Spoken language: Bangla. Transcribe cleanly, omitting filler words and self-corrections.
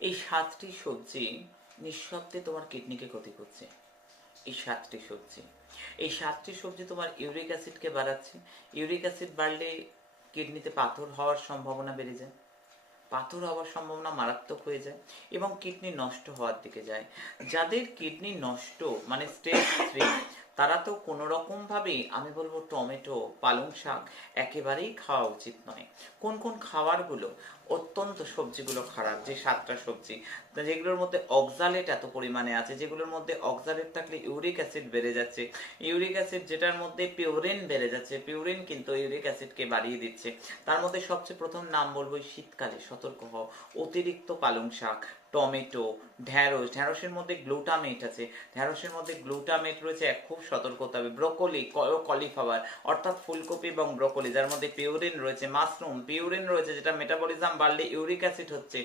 এই 7টি সবজি নিঃশব্দে তোমার কিডনিকে ক্ষতি করছে। এই 7টি সবজি, এই 7টি সবজি তোমার ইউরিক অ্যাসিডকে বাড়াচ্ছে। ইউরিক অ্যাসিড বাড়লে কিডনিতে পাথর হওয়ার সম্ভাবনা বেড়ে যায়, পাথর হওয়ার সম্ভাবনা মারাত্মক হয়ে যায় এবং কিডনি নষ্ট হওয়ার দিকে যায়। যাদের কিডনি নষ্ট মানে স্টেজ 3, তারা তো কোনো রকমভাবেই আমি বলবো টমেটো, পালং শাক একেবারেই খাওয়া উচিত নয়। কোন কোন খাবারগুলো অত্যন্ত, সবজিগুলো খারাপ, যে 7টা সবজি যেগুলোর মধ্যে অক্সালেট এত পরিমাণে আছে, যেগুলোর মধ্যে অক্সালেট থাকলে ইউরিক অ্যাসিড বেড়ে যাচ্ছে, ইউরিক অ্যাসিড যেটার মধ্যে পিউরিন বেড়ে যাচ্ছে, পিউরিন কিন্তু ইউরিক অ্যাসিডকে বাড়িয়ে দিচ্ছে। তার মধ্যে সবচেয়ে প্রথম নাম বলবো শীতকালে সতর্ক হও, অতিরিক্ত পালং শাক, টমেটো, ঢ্যাঁড়স, ঢ্যাঁড়সের মধ্যে গ্লুটামেট আছে, ঢ্যাঁড়সের মধ্যে গ্লুটামেট রয়েছে, খুব সতর্ক হতে হবে। ব্রোকলি, কলিফ্লাওয়ার অর্থাৎ ফুলকপি এবং ব্রোকলি যার মধ্যে পিউরিন রয়েছে, মাশরুম পিউরিন রয়েছে যেটা মেটাবলিজম বাড়লে ইউরিক অ্যাসিড হচ্ছে,